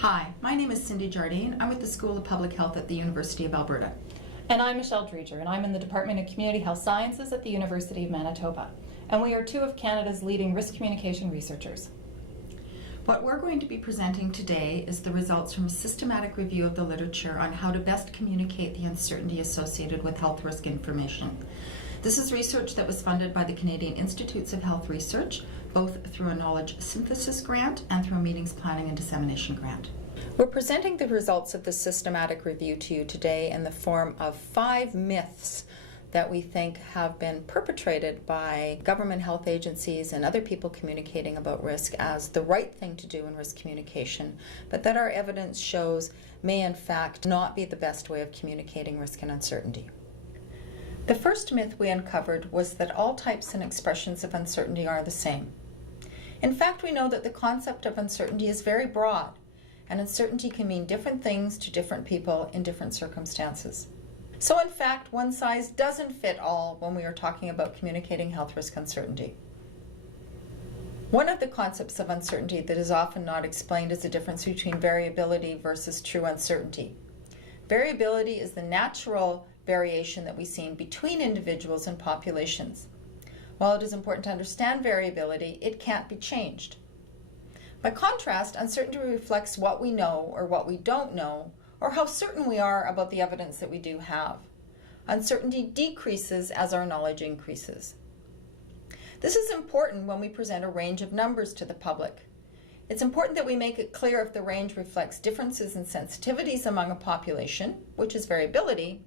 Hi, my name is Cindy Jardine. I'm with the School of Public Health at the University of Alberta. And I'm Michelle Driedger, and I'm in the Department of Community Health Sciences at the University of Manitoba. And we are two of Canada's leading risk communication researchers. What we're going to be presenting today is the results from a systematic review of the literature on how to best communicate the uncertainty associated with health risk information. This is research that was funded by the Canadian Institutes of Health Research, both through a knowledge synthesis grant and through a meetings planning and dissemination grant. We're presenting the results of this systematic review to you today in the form of 5 myths that we think have been perpetrated by government health agencies and other people communicating about risk as the right thing to do in risk communication, but that our evidence shows may in fact not be the best way of communicating risk and uncertainty. The first myth we uncovered was that all types and expressions of uncertainty are the same. In fact, we know that the concept of uncertainty is very broad, and uncertainty can mean different things to different people in different circumstances. So in fact, one size doesn't fit all when we are talking about communicating health risk uncertainty. One of the concepts of uncertainty that is often not explained is the difference between variability versus true uncertainty. Variability is the natural variation that we see between individuals and populations. While it is important to understand variability, it can't be changed. By contrast, uncertainty reflects what we know or what we don't know, or how certain we are about the evidence that we do have. Uncertainty decreases as our knowledge increases. This is important when we present a range of numbers to the public. It's important that we make it clear if the range reflects differences in sensitivities among a population, which is variability,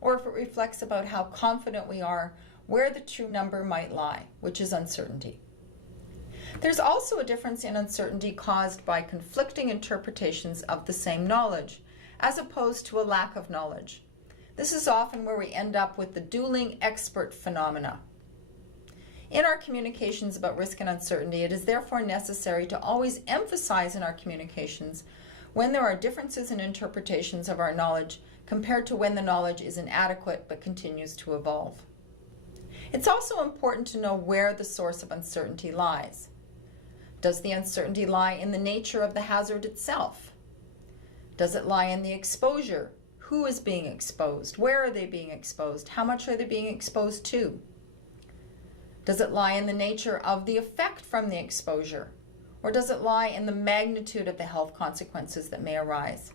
or if it reflects about how confident we are where the true number might lie, which is uncertainty. There's also a difference in uncertainty caused by conflicting interpretations of the same knowledge, as opposed to a lack of knowledge. This is often where we end up with the dueling expert phenomena. In our communications about risk and uncertainty, it is therefore necessary to always emphasize in our communications when there are differences in interpretations of our knowledge compared to when the knowledge is inadequate but continues to evolve. It's also important to know where the source of uncertainty lies. Does the uncertainty lie in the nature of the hazard itself? Does it lie in the exposure? Who is being exposed? Where are they being exposed? How much are they being exposed to? Does it lie in the nature of the effect from the exposure? Or does it lie in the magnitude of the health consequences that may arise?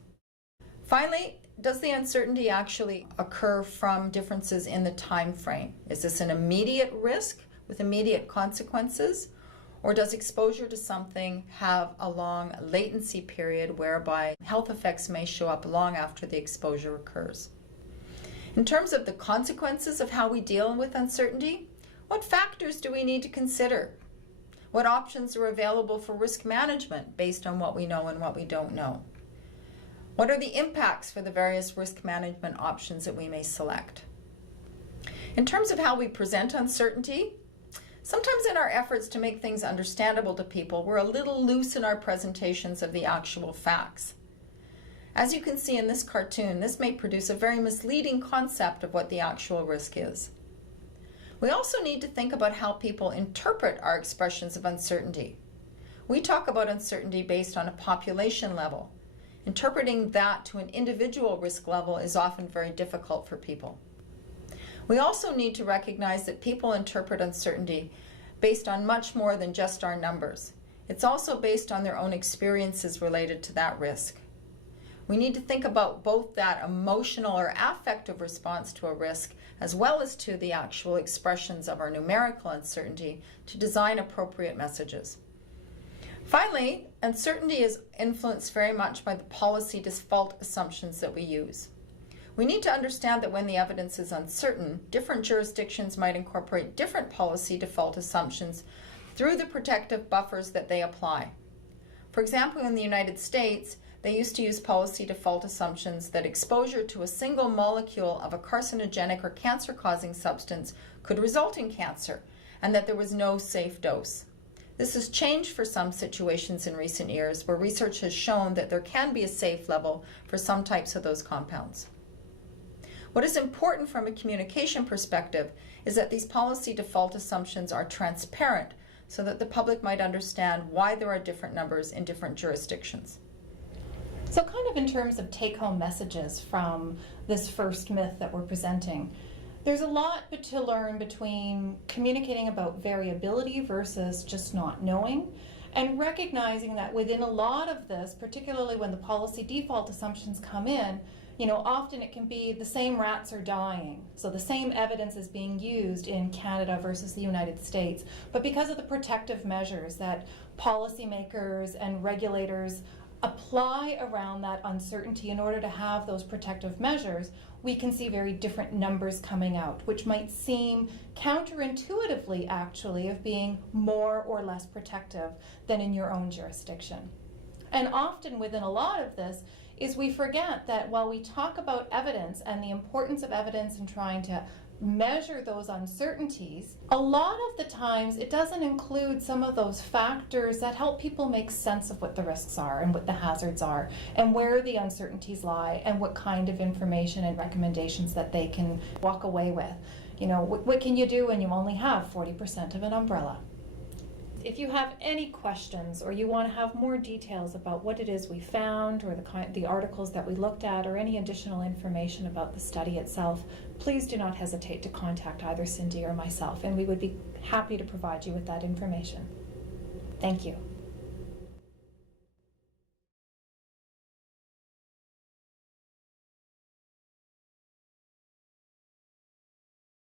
Finally, does the uncertainty actually occur from differences in the time frame? Is this an immediate risk with immediate consequences? Or does exposure to something have a long latency period whereby health effects may show up long after the exposure occurs? In terms of the consequences of how we deal with uncertainty, what factors do we need to consider? What options are available for risk management based on what we know and what we don't know? What are the impacts for the various risk management options that we may select? In terms of how we present uncertainty, sometimes in our efforts to make things understandable to people, we're a little loose in our presentations of the actual facts. As you can see in this cartoon, this may produce a very misleading concept of what the actual risk is. We also need to think about how people interpret our expressions of uncertainty. We talk about uncertainty based on a population level. Interpreting that to an individual risk level is often very difficult for people. We also need to recognize that people interpret uncertainty based on much more than just our numbers. It's also based on their own experiences related to that risk. We need to think about both that emotional or affective response to a risk as well as to the actual expressions of our numerical uncertainty to design appropriate messages. Finally, uncertainty is influenced very much by the policy default assumptions that we use. We need to understand that when the evidence is uncertain, different jurisdictions might incorporate different policy default assumptions through the protective buffers that they apply. For example, in the United States, they used to use policy default assumptions that exposure to a single molecule of a carcinogenic or cancer-causing substance could result in cancer, and that there was no safe dose. This has changed for some situations in recent years where research has shown that there can be a safe level for some types of those compounds. What is important from a communication perspective is that these policy default assumptions are transparent so that the public might understand why there are different numbers in different jurisdictions. So kind of in terms of take-home messages from this first myth that we're presenting, there's a lot to learn between communicating about variability versus just not knowing, and recognizing that within a lot of this, particularly when the policy default assumptions come in, often it can be the same rats are dying. So the same evidence is being used in Canada versus the United States. But because of the protective measures that policymakers and regulators apply around that uncertainty in order to have those protective measures, we can see very different numbers coming out, which might seem counterintuitively actually of being more or less protective than in your own jurisdiction. And often within a lot of this is we forget that while we talk about evidence and the importance of evidence in trying to measure those uncertainties, a lot of the times it doesn't include some of those factors that help people make sense of what the risks are and what the hazards are and where the uncertainties lie and what kind of information and recommendations that they can walk away with. What can you do when you only have 40% of an umbrella? If you have any questions or you want to have more details about what it is we found or the articles that we looked at or any additional information about the study itself, please do not hesitate to contact either Cindy or myself, and we would be happy to provide you with that information. Thank you.